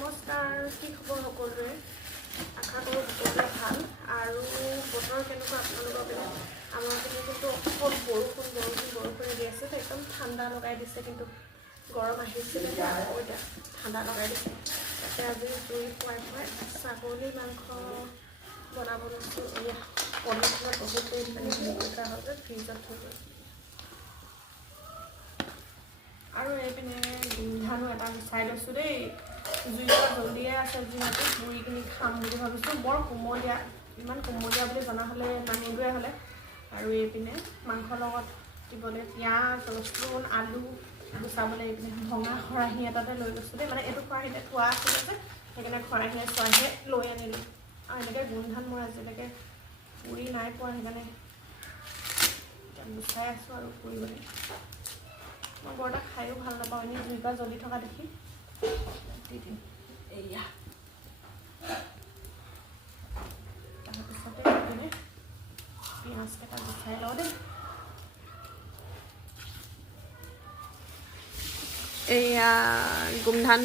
নমস্কাৰ, কি খবৰ সকলোৰে? আশা কৰোঁ সকলোৰে ভাল আৰু বতৰ কেনেকুৱা আপোনালোকৰ পিনে? আমাৰ পিনে কিন্তু অকল বৰষুণ দি আছে। একদম ঠাণ্ডা লগাই দিছে, কিন্তু গৰম আহিছিলে আকৌ এতিয়া ঠাণ্ডা লগাই দিছে। তাতে আজি জুই খুৱাই ছাগলী মাংস বনাব লৈছোঁ। এয়া পলিথিনত বহুত দেৰি পানী কৰা হয় যে ফ্ৰিজত থৈ গৈছোঁ। আৰু এইপিনে গোমধানো এটা গুচাই লৈছোঁ দেই। জুইটা জলদিয়ে আছে, যিহেতু পুৰিখিনি খাম বুলি ভাবিছোঁ। বৰ কোমলীয়া, ইমান কোমলীয়া বুলি জনা হ'লে নানিলোৱে হ'লে। আৰু এইপিনে মাংসৰ লগত দিবলৈ পিঁয়াজ, ৰচুন, আলু গুচাবলৈ এইপিনে ভঙা খৰাহী এটাতে লৈ গৈছোঁ দেই। মানে এইটো খৰাহীতে থোৱা আছিলে যে, সেইকাৰণে খৰাহীয়ে লৈ আনিলোঁ। আৰু এনেকৈ গোমধান মই আজিলৈকে পুৰি নাই পোৱা, সেইকাৰণে এতিয়া গুচাই আছোঁ আৰু পুৰিবলৈ। মই বৰ এটা খায়ো ভাল নাপাওঁ, এনেই জুইৰ পৰা জ্বলি থকা দেখি দি দিম। এয়া তাৰপিছতে এইপিনে পিঁয়াজকেইটা গুচাই লওঁ দেই। এয়া গোমধান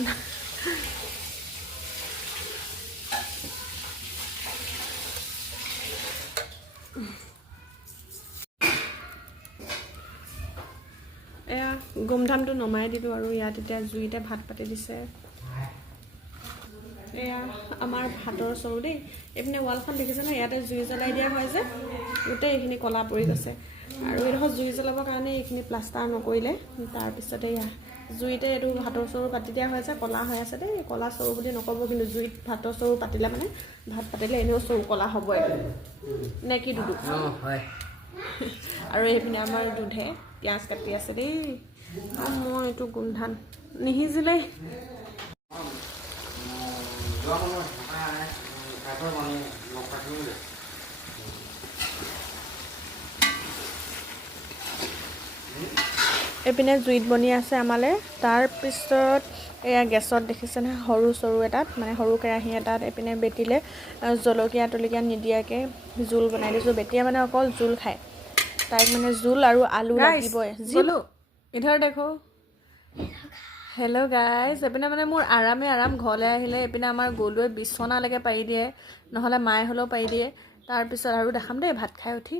এয়া গোমধানটো নমাই দিলোঁ আৰু ইয়াত এতিয়া জুইতে ভাত পাতি দিছে। এয়া আমাৰ ভাতৰ চৰু দেই। এইপিনে ৱালখন দেখিছে ন, ইয়াতে জুই জ্বলাই দিয়া হয় যে গোটেই এইখিনি ক'লা পৰি গৈছে। আৰু এইডোখৰ জুই জ্বলাবৰ কাৰণে এইখিনি প্লাষ্টাৰ নকৰিলে। তাৰপিছতে এয়া জুইতে এইটো ভাতৰ চৰু পাতি দিয়া হয় যে ক'লা হৈ আছে দেই। ক'লা চৰু বুলি নক'ব, কিন্তু জুইত ভাতৰ চৰু পাতিলে মানে ভাত পাতিলে এনেও চৰু ক'লা হ'বই নে কি দুদু? হয়। আৰু এইপিনে আমাৰ দুধে পিঁয়াজ কাটি আছে দেই। মই এইটো গোমধান নিসিজিলে এইপিনে জুইত বনি আছে আমালে। তাৰপিছত এয়া গেছত দেখিছে নহয়, সৰু চৰু এটাত, মানে সৰু কেৰাহী এটাত এইপিনে বেটিলে জলকীয়া তলকীয়া নিদিয়াকৈ জোল বনাই দিছোঁ। বেটিয়ে মানে অকল জোল খায়, তাইক মানে জোল আৰু আলু লাগিবই। জিলো ইধৰ দেখো। হেল্ল' গাইজ, এইপিনে মানে মোৰ আৰাম ঘৰলৈ আহিলে এইপিনে আমাৰ গলুৱে বিচনালৈকে পাৰি দিয়ে, নহ'লে মায়ে হ'লেও পাৰি দিয়ে। তাৰপিছত আৰু দেখাম দেই ভাত খাই উঠি।